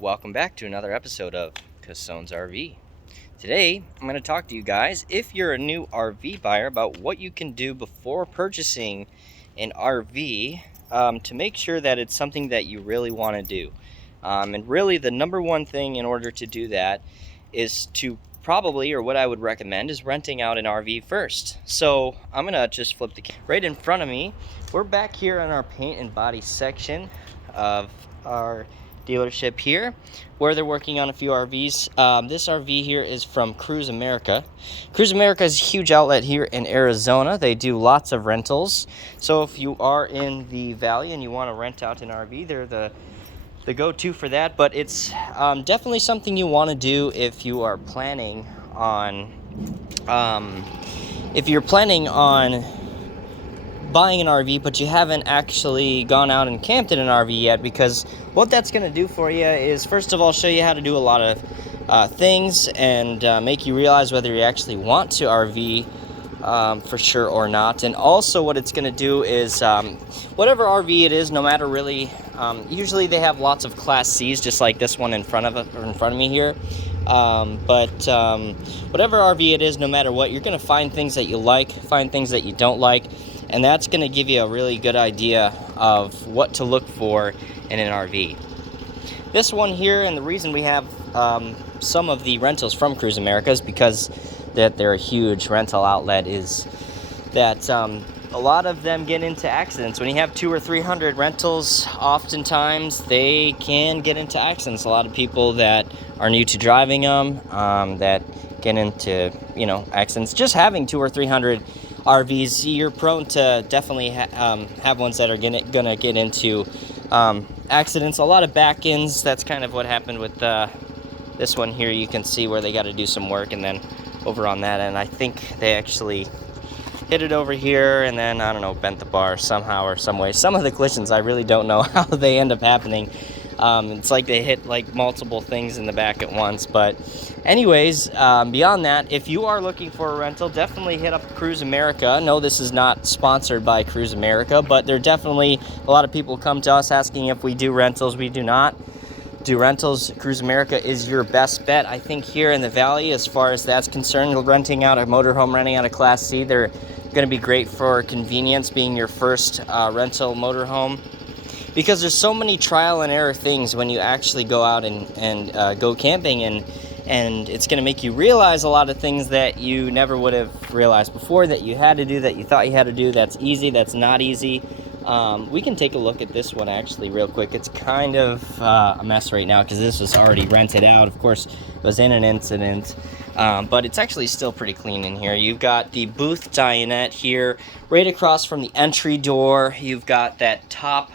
Welcome back to another episode of Cassone's RV. Today, I'm going to talk to you guys, if you're a new RV buyer, about what you can do before purchasing an RV to make sure that it's something that you really want to do. And really, the number one thing in order to do that is to probably, or what I would recommend, is renting out an RV first. So I'm going to just flip the camera. Right in front of me, we're back here in our paint and body section of our dealership here, where they're working on a few RVs. This RV here is from Cruise America. Cruise America is a huge outlet here in Arizona. They do lots of rentals. So if you are in the valley and you want to rent out an RV, they're the go-to for that. But it's definitely something you want to do if you are planning on buying an RV, but you haven't actually gone out and camped in an RV yet, because what that's going to do for you is, first of all, show you how to do a lot of things and make you realize whether you actually want to RV for sure or not. And also what it's going to do is whatever RV it is, no matter really, usually they have lots of Class C's, just like this one in front of me here. But whatever RV it is, no matter what, you're going to find things that you like, find things that you don't like, and that's going to give you a really good idea of what to look for in an RV. This one here, and the reason we have some of the rentals from Cruise America is because that they're a huge rental outlet, is that a lot of them get into accidents. When you have 200 or 300 rentals, oftentimes they can get into accidents. A lot of people that are new to driving them that get into accidents. Just having 200 or 300 RVs, you're prone to definitely have ones that are gonna get into accidents. A lot of back-ins. That's kind of what happened with this one here. You can see where they got to do some work, and then over on that end, I think they actually hit it over here, and then, I don't know, bent the bar somehow or some way. Some of the collisions, I really don't know how they end up happening. It's like they hit like multiple things in the back at once. But anyways, beyond that, if you are looking for a rental, definitely hit up Cruise America. No, this is not sponsored by Cruise America, but they're definitely, a lot of people come to us asking if we do rentals. We do not do rentals. Cruise America is your best bet, I think, here in the valley as far as that's concerned. Renting out a motorhome, renting out a Class C, they're going to be great for convenience, being your first rental motorhome, because there's so many trial and error things when you actually go out and go camping, and it's going to make you realize a lot of things that you never would have realized before, that you had to do, that you thought you had to do, that's easy, that's not easy. We can take a look at this one actually real quick. It's kind of a mess right now because this was already rented out. Of course, it was in an incident, but it's actually still pretty clean in here. You've got the booth dinette here right across from the entry door. You've got that top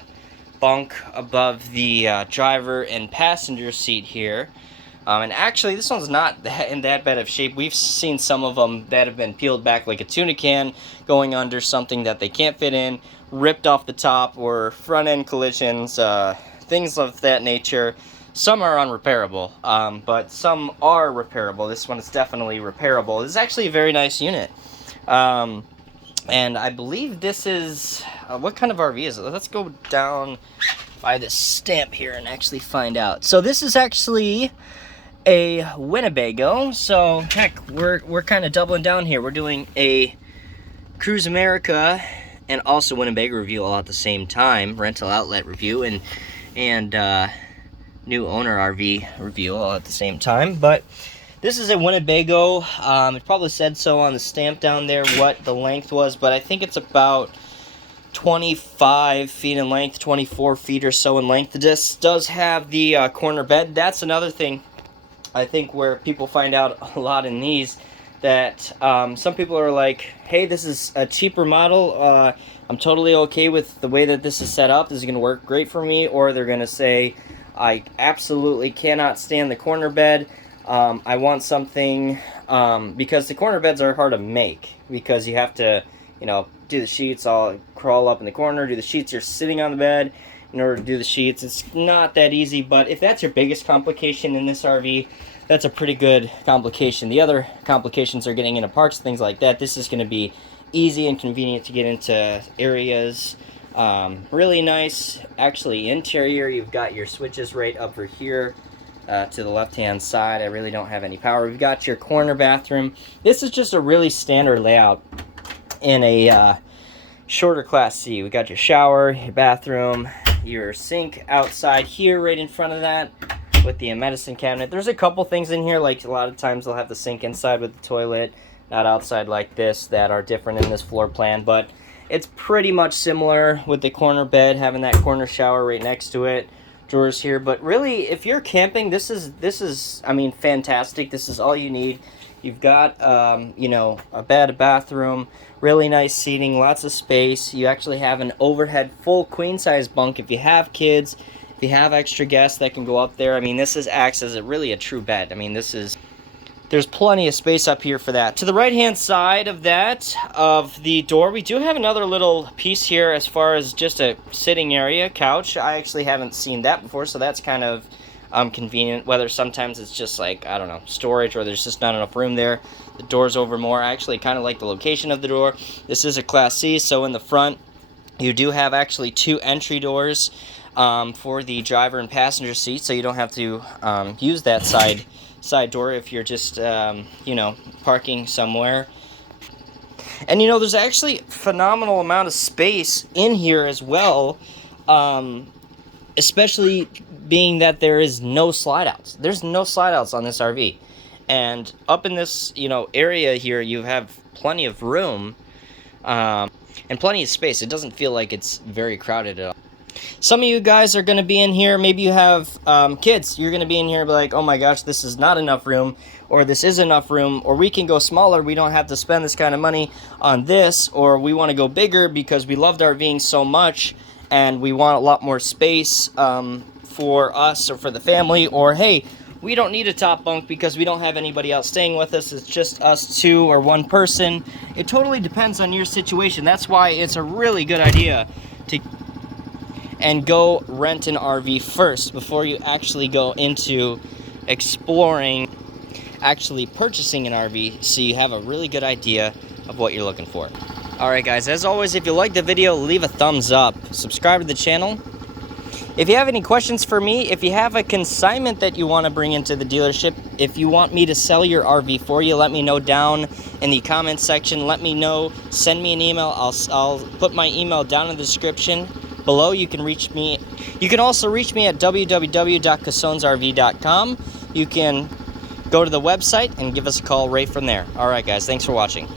bunk above the driver and passenger seat here. And actually, this one's not in that bad of shape. We've seen some of them that have been peeled back like a tuna can, going under something that they can't fit in, ripped off the top, or front end collisions, things of that nature. Some are unrepairable, but some are repairable. This one is definitely repairable. This is actually a very nice unit. And I believe this is, what kind of RV is it? Let's go down by this stamp here and actually find out. So this is actually a Winnebago. So heck, we're kind of doubling down here. We're doing a Cruise America and also Winnebago review all at the same time. Rental outlet review and new owner RV review all at the same time. But this is a Winnebago. It probably said so on the stamp down there what the length was, but I think it's about 25 feet in length, 24 feet or so in length. This does have the corner bed. That's another thing, I think, where people find out a lot in these, that some people are like, hey, this is a cheaper model. I'm totally okay with the way that this is set up. This is going to work great for me. Or they're going to say, I absolutely cannot stand the corner bed. I want something, because the corner beds are hard to make, because you have to, do the sheets, all crawl up in the corner, do the sheets. You're sitting on the bed in order to do the sheets. It's not that easy, but if that's your biggest complication in this RV, that's a pretty good complication. The other complications are getting into parks, things like that. This is going to be easy and convenient to get into areas. Really nice, actually, interior. You've got your switches right over here. to the left-hand side. I really don't have any power. We've got your corner bathroom. This is just a really standard layout in a shorter Class C. We got your shower, your bathroom, your sink outside here right in front of that with the medicine cabinet. There's a couple things in here, like a lot of times they'll have the sink inside with the toilet, not outside like this, that are different in this floor plan, but it's pretty much similar with the corner bed, having that corner shower right next to it, drawers here. But really, if you're camping, this is I mean, fantastic. This is all you need. You've got you know, a bed, a bathroom, really nice seating, lots of space. You actually have an overhead full queen size bunk if you have kids, if you have extra guests that can go up there. I mean, this acts as really a true bed. I mean, there's plenty of space up here for that. To the right-hand side of that, of the door, we do have another little piece here as far as just a sitting area, couch. I actually haven't seen that before, so that's kind of convenient. Whether sometimes it's just like, I don't know, storage, or there's just not enough room there. The door's over more. I actually kind of like the location of the door. This is a Class C, so in the front, you do have actually 2 entry doors for the driver and passenger seat, so you don't have to use that side door if you're just you know, parking somewhere. And you know, there's actually a phenomenal amount of space in here as well, especially being that there is no slide outs. There's no slide outs on this RV, and up in this, you know, area here, you have plenty of room and plenty of space. It doesn't feel like it's very crowded at all. Some of you guys are going to be in here, maybe you have kids, you're going to be in here and be like, oh my gosh, this is not enough room, or this is enough room, or we can go smaller, we don't have to spend this kind of money on this, or we want to go bigger because we loved RVing so much and we want a lot more space for us or for the family, or hey, we don't need a top bunk because we don't have anybody else staying with us, it's just us 2 or 1 person. It totally depends on your situation. That's why it's a really good idea to and go rent an RV first before you actually go into exploring, actually purchasing an RV, so you have a really good idea of what you're looking for. Alright guys, as always, if you liked the video, leave a thumbs up. Subscribe to the channel. If you have any questions for me, if you have a consignment that you want to bring into the dealership, if you want me to sell your RV for you, let me know down in the comments section. Let me know, send me an email. I'll put my email down in the description below. You can reach me. You can also reach me at www.casonesrv.com. You can go to the website and give us a call right from there. Alright guys, thanks for watching.